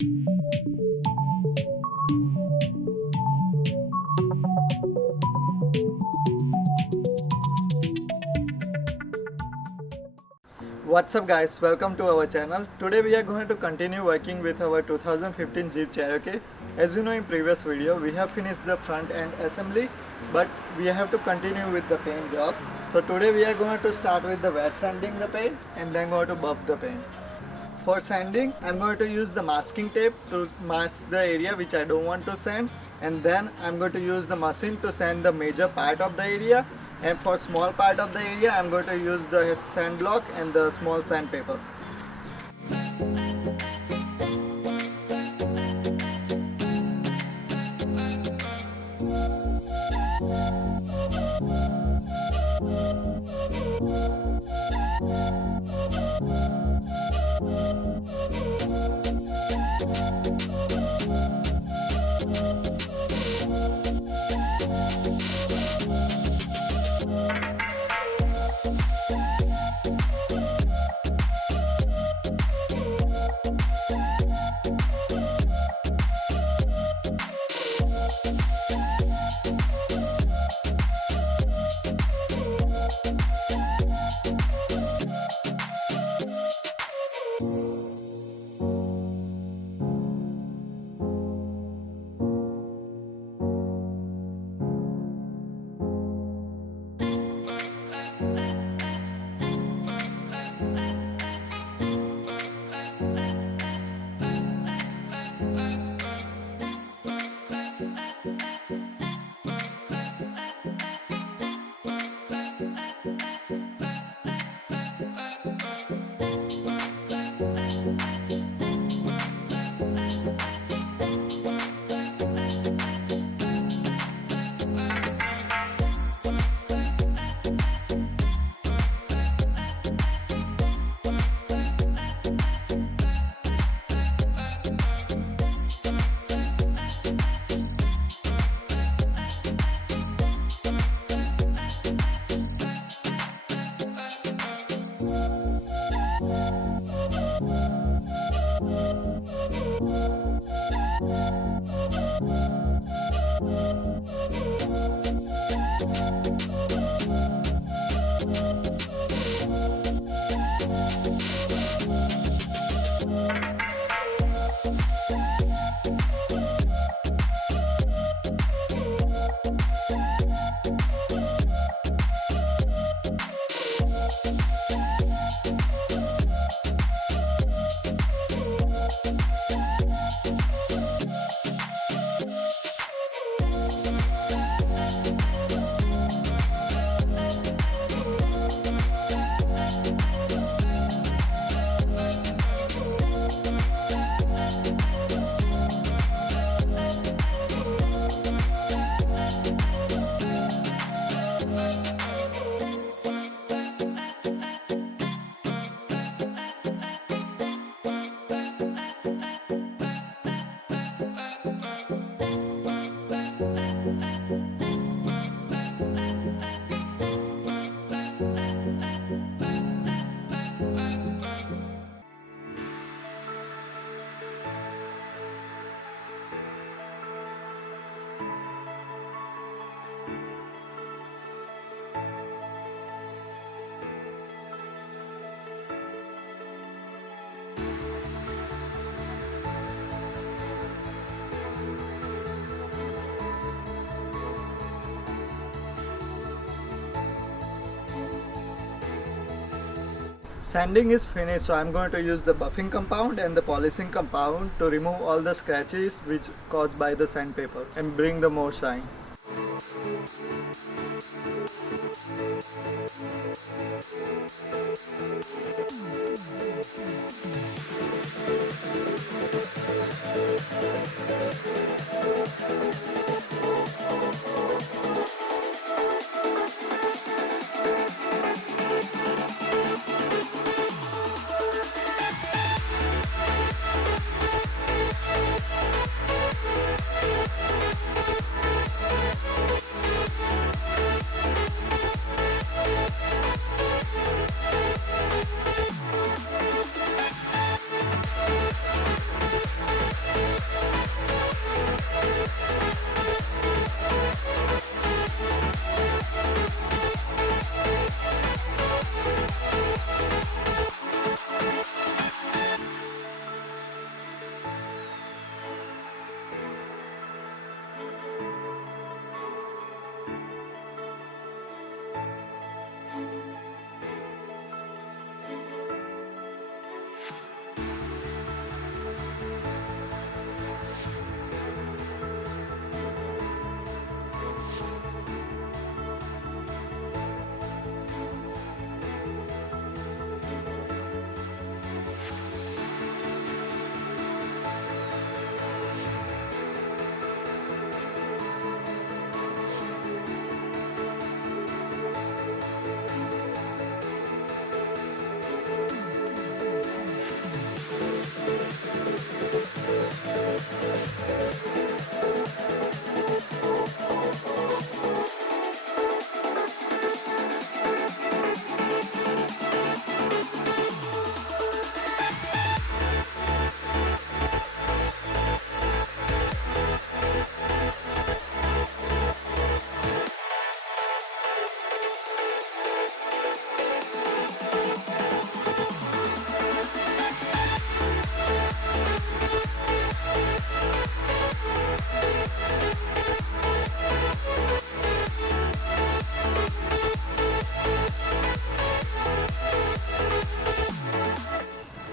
What's up guys, welcome to our channel. Today we are going to continue working with our 2015 Jeep Cherokee. As you know, in previous video we have finished the front end assembly, but we have to continue with the paint job. So today we are going to start with the wet sanding the paint and then going to buff the paint. For sanding, I'm going to use the masking tape to mask the area which I don't want to sand, and then I'm going to use the machine to sand the major part of the area, and for small part of the area I'm going to use the sand block and the small sandpaper. Sanding is finished, so I'm going to use the buffing compound and the polishing compound to remove all the scratches which caused by the sandpaper and bring the more shine.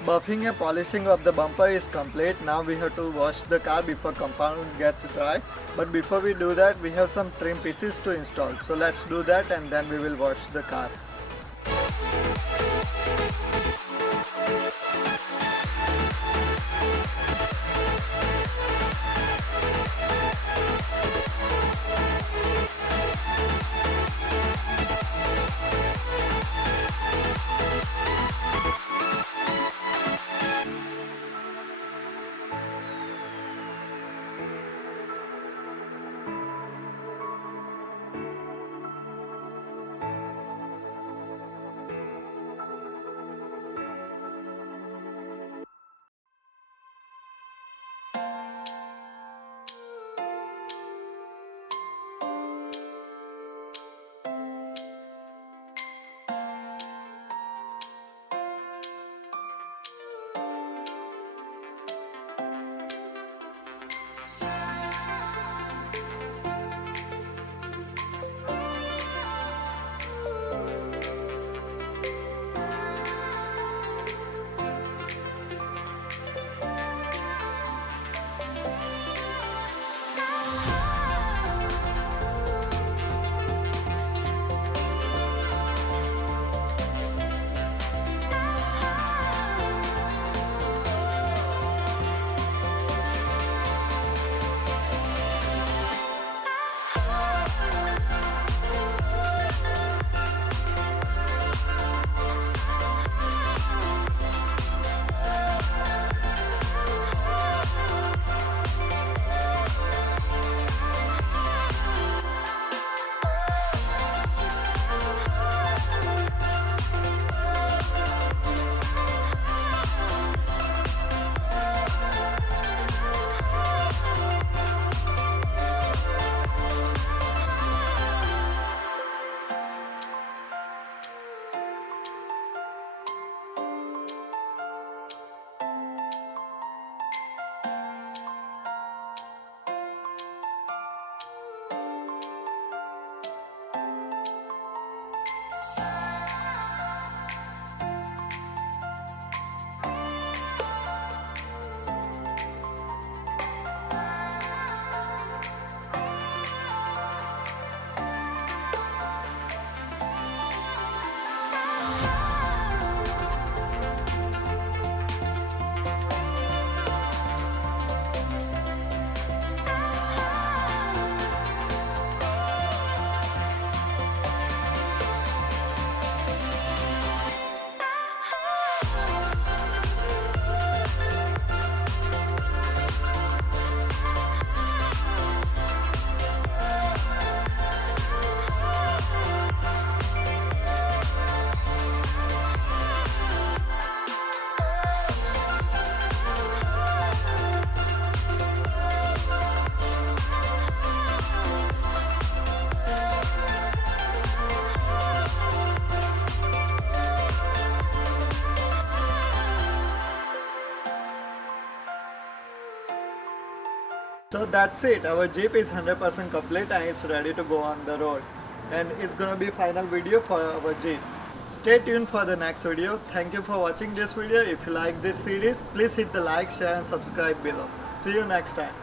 buffing and polishing of the bumper is complete. Now we have to wash the car before compound gets dry. But before we do that, we have some trim pieces to install. So let's do that and then we will wash the car. So that's it, our Jeep is 100% complete and it's ready to go on the road. And it's gonna be final video for our Jeep. Stay tuned for the next video. Thank you for watching this video. If you like this series, please hit the like, share and subscribe below. See you next time.